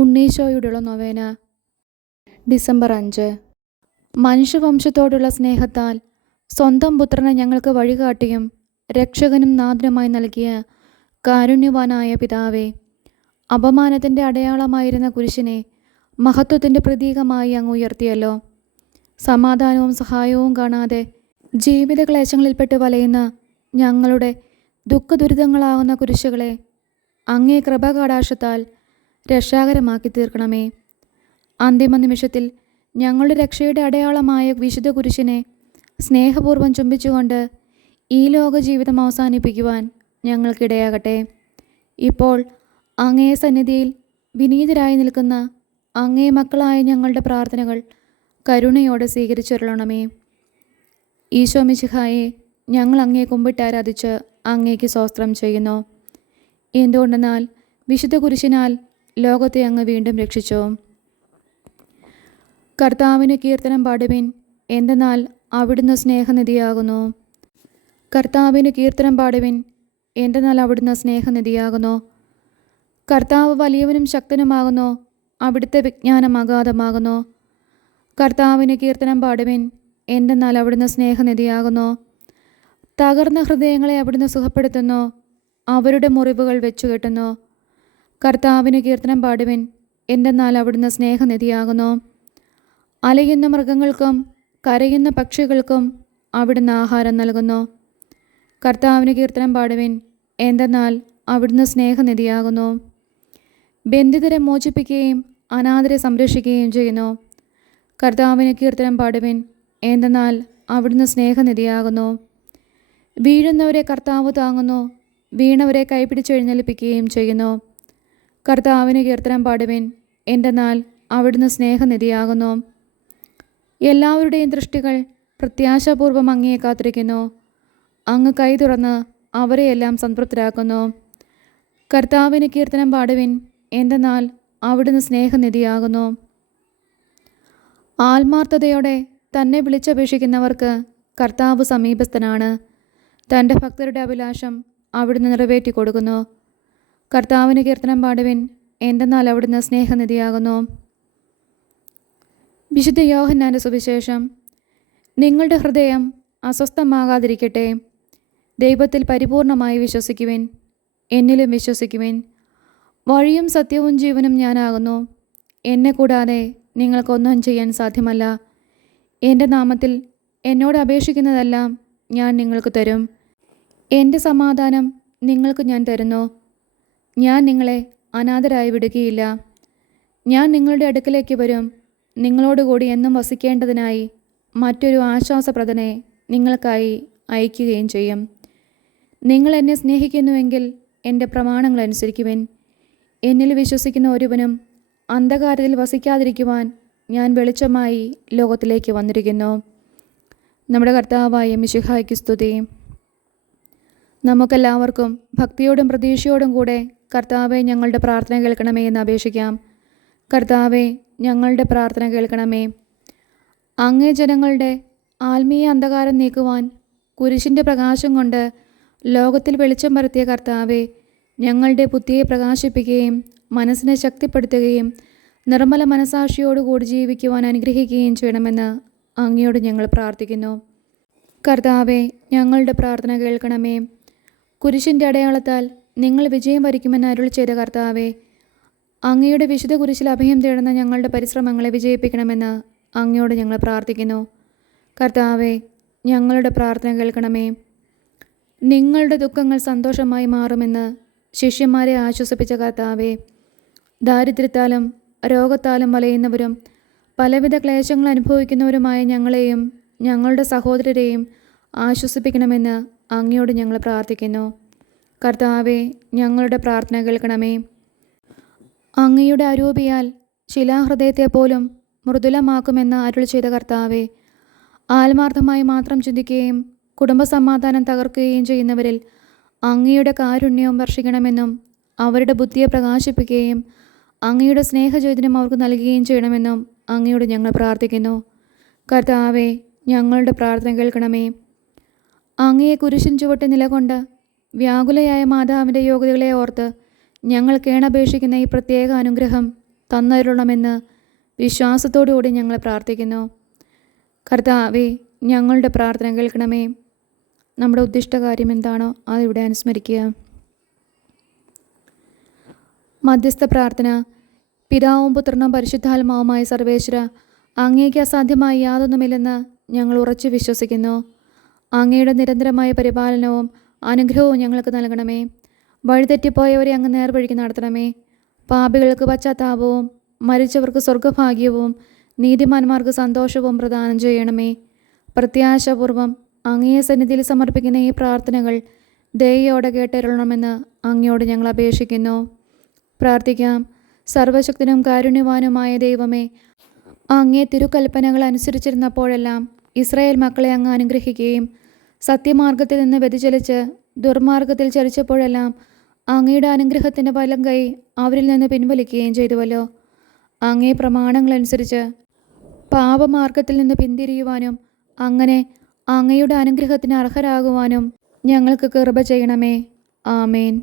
ഉണ്ണീശോയോടുള്ള നൊവേന. December 5. മനുഷ്യവംശത്തോടുള്ള സ്നേഹത്താൽ സ്വന്തം പുത്രനെ ഞങ്ങൾക്ക് വഴികാട്ടിയും രക്ഷകനും നാഥനുമായി നൽകിയ കാരുണ്യവാനായ പിതാവേ, അപമാനത്തിൻ്റെ അടയാളമായിരുന്ന കുരിശിനെ മഹത്വത്തിൻ്റെ പ്രതീകമായി അങ്ങ് ഉയർത്തിയല്ലോ. സമാധാനവും സഹായവും കാണാതെ ജീവിത ക്ലേശങ്ങളിൽപ്പെട്ട് വലയുന്ന ഞങ്ങളുടെ ദുഃഖദുരിതങ്ങളാകുന്ന കുരിശുകളെ അങ്ങേ കൃപാകടാക്ഷത്താൽ രക്ഷാകരമാക്കി തീർക്കണമേ. അന്തിമ നിമിഷത്തിൽ ഞങ്ങളുടെ രക്ഷയുടെ അടയാളമായ വിശുദ്ധ കുരിശിനെ സ്നേഹപൂർവ്വം ചുംബിച്ചുകൊണ്ട് ഈ ലോക ജീവിതം അവസാനിപ്പിക്കുവാൻ ഞങ്ങൾക്കിടയാകട്ടെ. ഇപ്പോൾ അങ്ങേ സന്നിധിയിൽ വിനീതരായി നിൽക്കുന്ന അങ്ങേ മക്കളായ ഞങ്ങളുടെ പ്രാർത്ഥനകൾ കരുണയോടെ സ്വീകരിച്ചുകൊള്ളണമേ. ഈശോ മിശിഹായെ, ഞങ്ങൾ അങ്ങേ കുമ്പിട്ട് ആരാധിച്ച് അങ്ങേക്ക് സ്തോത്രം ചെയ്യുന്നു. എന്തുകൊണ്ടെന്നാൽ വിശുദ്ധ കുരിശിനാൽ ലോകത്തെ അങ്ങ് വീണ്ടും രക്ഷിച്ചു. കർത്താവിന് കീർത്തനം പാടുവിൻ, എന്തെന്നാൽ അവിടുന്ന് സ്നേഹനിധിയാകുന്നു. കർത്താവിന് കീർത്തനം പാടുവിൻ, എന്തെന്നാൽ അവിടുന്ന് സ്നേഹനിധിയാകുന്നു. കർത്താവ് വലിയവനും ശക്തനുമാകുന്നു, അവിടുത്തെ വിജ്ഞാനം അഗാധമാകുന്നു. കർത്താവിന് കീർത്തനം പാടുവിൻ, എന്തെന്നാൽ അവിടുന്ന് സ്നേഹനിധിയാകുന്നു. തകർന്ന ഹൃദയങ്ങളെ അവിടുന്ന് സുഖപ്പെടുത്തുന്നു, അവരുടെ മുറിവുകൾ വെച്ചുകെട്ടുന്നു. കർത്താവിന് കീർത്തനം പാടുവിൻ, എന്തെന്നാൽ അവിടുന്ന് സ്നേഹനിധിയാകുന്നു. അലയുന്ന മൃഗങ്ങൾക്കും കരയുന്ന പക്ഷികൾക്കും അവിടുന്ന് ആഹാരം നൽകുന്നു. കർത്താവിന് കീർത്തനം പാടുവിൻ, എന്തെന്നാൽ അവിടുന്ന് സ്നേഹനിധിയാകുന്നു. ബന്ധിതരെ മോചിപ്പിക്കുകയും അനാഥരെ സംരക്ഷിക്കുകയും ചെയ്യുന്നു. കർത്താവിന് കീർത്തനം പാടുവിൻ, എന്തെന്നാൽ അവിടുന്ന് സ്നേഹനിധിയാകുന്നു. വീഴുന്നവരെ കർത്താവ് താങ്ങുന്നു, വീണവരെ കൈപിടിച്ചെഴുന്നേൽപ്പിക്കുകയും ചെയ്യുന്നു. കർത്താവിന് കീർത്തനം പാടുവിൻ, എന്തെന്നാൽ അവിടുന്ന് സ്നേഹനിധിയാകുന്നു. എല്ലാവരുടെയും ദൃഷ്ടികൾ പ്രത്യാശാപൂർവം അങ്ങയെ കാത്തിരിക്കുന്നു. അങ്ങ് കൈ തുറന്ന് അവരെയെല്ലാം സംതൃപ്തരാക്കുന്നു. കർത്താവിന് കീർത്തനം പാടുവിൻ, എന്തെന്നാൽ അവിടുന്ന് സ്നേഹനിധിയാകുന്നു. ആത്മാർത്ഥതയോടെ തന്നെ വിളിച്ചപേക്ഷിക്കുന്നവർക്ക് കർത്താവ് സമീപസ്ഥനാണ്. തൻ്റെ ഭക്തരുടെ അഭിലാഷം അവിടുന്ന് നിറവേറ്റി കൊടുക്കുന്നു. കർത്താവിന് കീർത്തനം പാടുവിൻ, എന്തെന്നാൽ അവിടുന്ന് സ്നേഹനിധിയാകുന്നു. വിശുദ്ധ യോഹന്നാൻ്റെ സുവിശേഷം. നിങ്ങളുടെ ഹൃദയം അസ്വസ്ഥമാകാതിരിക്കട്ടെ. ദൈവത്തിൽ പരിപൂർണമായി വിശ്വസിക്കുവിൻ, എന്നിലും വിശ്വസിക്കുവിൻ. വഴിയും സത്യവും ജീവനും ഞാനാകുന്നു. എന്നെ കൂടാതെ നിങ്ങൾക്കൊന്നും ചെയ്യാൻ സാധ്യമല്ല. എൻ്റെ നാമത്തിൽ എന്നോട് അപേക്ഷിക്കുന്നതെല്ലാം ഞാൻ നിങ്ങൾക്ക് തരും. എൻ്റെ സമാധാനം നിങ്ങൾക്ക് ഞാൻ തരുന്നു. ഞാൻ നിങ്ങളെ അനാഥരായി വിടുകയില്ല. ഞാൻ നിങ്ങളുടെ അടുക്കലേക്ക് വരും. നിങ്ങളോടുകൂടി എന്നും വസിക്കേണ്ടതിനായി മറ്റൊരു ആശ്വാസപ്രദനെ നിങ്ങൾക്കായി അയക്കുകയും ചെയ്യും. നിങ്ങൾ എന്നെ സ്നേഹിക്കുന്നുവെങ്കിൽ എൻ്റെ പ്രമാണങ്ങൾ അനുസരിക്കുവിൻ. എന്നിൽ വിശ്വസിക്കുന്ന ഒരുവനും അന്ധകാരത്തിൽ വസിക്കാതിരിക്കുവാൻ ഞാൻ വെളിച്ചമായി ലോകത്തിലേക്ക് വന്നിരിക്കുന്നു. നമ്മുടെ കർത്താവായ മിശിഹായ്ക്ക് സ്തുതി. നമുക്കെല്ലാവർക്കും ഭക്തിയോടും പ്രതീക്ഷയോടും കൂടെ കർത്താവെ, ഞങ്ങളുടെ പ്രാർത്ഥന കേൾക്കണമേ എന്ന് അപേക്ഷിക്കാം. കർത്താവെ, ഞങ്ങളുടെ പ്രാർത്ഥന കേൾക്കണമേ. അങ്ങേ ജനങ്ങളുടെ ആത്മീയ അന്ധകാരം നീക്കുവാൻ കുരിശിൻ്റെ പ്രകാശം കൊണ്ട് ലോകത്തിൽ വെളിച്ചം പരത്തിയ കർത്താവെ, ഞങ്ങളുടെ ബുദ്ധിയെ പ്രകാശിപ്പിക്കുകയും മനസ്സിനെ ശക്തിപ്പെടുത്തുകയും നിർമ്മല മനസാക്ഷിയോടുകൂടി ജീവിക്കുവാൻ അനുഗ്രഹിക്കുകയും ചെയ്യണമെന്ന് അങ്ങയോട് ഞങ്ങൾ പ്രാർത്ഥിക്കുന്നു. കർത്താവെ, ഞങ്ങളുടെ പ്രാർത്ഥന കേൾക്കണമേ. കുരിശിൻ്റെ അടയാളത്താൽ നിങ്ങൾ വിജയം വരിക്കുമെന്ന് അരുളി ചെയ്ത കർത്താവെ, അങ്ങയുടെ വിശുദ്ധ കുരിശിൽ അഭയം തേടുന്ന ഞങ്ങളുടെ പരിശ്രമങ്ങളെ വിജയിപ്പിക്കണമെന്ന് അങ്ങയോട് ഞങ്ങൾ പ്രാർത്ഥിക്കുന്നു. കർത്താവെ, ഞങ്ങളുടെ പ്രാർത്ഥന കേൾക്കണമേ. നിങ്ങളുടെ ദുഃഖങ്ങൾ സന്തോഷമായി മാറുമെന്ന് ശിഷ്യന്മാരെ ആശ്വസിപ്പിച്ച കർത്താവെ, ദാരിദ്ര്യത്താലും രോഗത്താലും വലയുന്നവരും പലവിധ ക്ലേശങ്ങൾ അനുഭവിക്കുന്നവരുമായ ഞങ്ങളെയും ഞങ്ങളുടെ സഹോദരരെയും ആശ്വസിപ്പിക്കണമെന്ന് അങ്ങയോട് ഞങ്ങൾ പ്രാർത്ഥിക്കുന്നു. കർത്താവെ, ഞങ്ങളുടെ പ്രാർത്ഥന കേൾക്കണമേ. അങ്ങയുടെ അരൂപിയാൽ ശിലാഹൃദയത്തെ പോലും മൃദുലമാക്കുമെന്ന് അരുളി ചെയ്ത കർത്താവെ, ആത്മാർത്ഥമായി മാത്രം ചിന്തിക്കുകയും കുടുംബസമാധാനം തകർക്കുകയും ചെയ്യുന്നവരിൽ അങ്ങയുടെ കാരുണ്യവും വർഷിക്കണമെന്നും അവരുടെ ബുദ്ധിയെ പ്രകാശിപ്പിക്കുകയും അങ്ങയുടെ സ്നേഹചൈതന്യം അവർക്ക് നൽകുകയും ചെയ്യണമെന്നും അങ്ങയോട് ഞങ്ങൾ പ്രാർത്ഥിക്കുന്നു. കർത്താവെ, ഞങ്ങളുടെ പ്രാർത്ഥന കേൾക്കണമേ. അങ്ങയെ കുരിശിൻ ചുവട്ട് നിലകൊണ്ട് വ്യാകുലയായ മാതാവിൻ്റെ യോഗ്യതകളെ ഓർത്ത് ഞങ്ങൾ കേണപേക്ഷിക്കുന്ന ഈ പ്രത്യേക അനുഗ്രഹം തന്നരുളണമെന്ന് വിശ്വാസത്തോടുകൂടി ഞങ്ങൾ പ്രാർത്ഥിക്കുന്നു. കർത്താവേ, ഞങ്ങളുടെ പ്രാർത്ഥന കേൾക്കണമേ. നമ്മുടെ ഉദ്ദിഷ്ടകാര്യം എന്താണോ അതിവിടെ അനുസ്മരിക്കുക. മധ്യസ്ഥ പ്രാർത്ഥന. പിതാവും പുത്രനും പരിശുദ്ധാത്മാവുമായ സർവേശ്വര, അങ്ങേക്ക് അസാധ്യമായ യാതൊന്നുമില്ലെന്ന് ഞങ്ങൾ ഉറച്ചു വിശ്വസിക്കുന്നു. അങ്ങയുടെ നിരന്തരമായ പരിപാലനവും അനുഗ്രഹവും ഞങ്ങൾക്ക് നൽകണമേ. വഴിതെറ്റിപ്പോയവരെ അങ്ങ് നേർവഴിക്ക് നടത്തണമേ. പാപികൾക്ക് പശ്ചാത്താപവും മരിച്ചവർക്ക് സ്വർഗഭാഗ്യവും നീതിമാന്മാർക്ക് സന്തോഷവും പ്രദാനം ചെയ്യണമേ. പ്രത്യാശാപൂർവം അങ്ങയെ സന്നിധിയിൽ സമർപ്പിക്കുന്ന ഈ പ്രാർത്ഥനകൾ ദയയോടെ കേട്ടരുളണമെന്ന് അങ്ങയോട് ഞങ്ങൾ അപേക്ഷിക്കുന്നു. പ്രാർത്ഥിക്കാം. സർവശക്തനും കാരുണ്യവാനുമായ ദൈവമേ, അങ്ങേ തിരുക്കൽപ്പനകൾ അനുസരിച്ചിരുന്നപ്പോഴെല്ലാം ഇസ്രായേൽ മക്കളെ അങ്ങ് അനുഗ്രഹിക്കുകയും സത്യമാർഗത്തിൽ നിന്ന് വ്യതിചലിച്ച് ദുർമാർഗത്തിൽ ചലിച്ചപ്പോഴെല്ലാം അങ്ങയുടെ അനുഗ്രഹത്തിൻ്റെ വലം കൈ അവരിൽ നിന്ന് പിൻവലിക്കുകയും ചെയ്തുവല്ലോ. അങ്ങേ പ്രമാണങ്ങളനുസരിച്ച് പാപമാർഗത്തിൽ നിന്ന് പിന്തിരിയുവാനും അങ്ങനെ അങ്ങയുടെ അനുഗ്രഹത്തിന് അർഹരാകുവാനും ഞങ്ങൾക്ക് കൃപ ചെയ്യണമേ. ആമേൻ.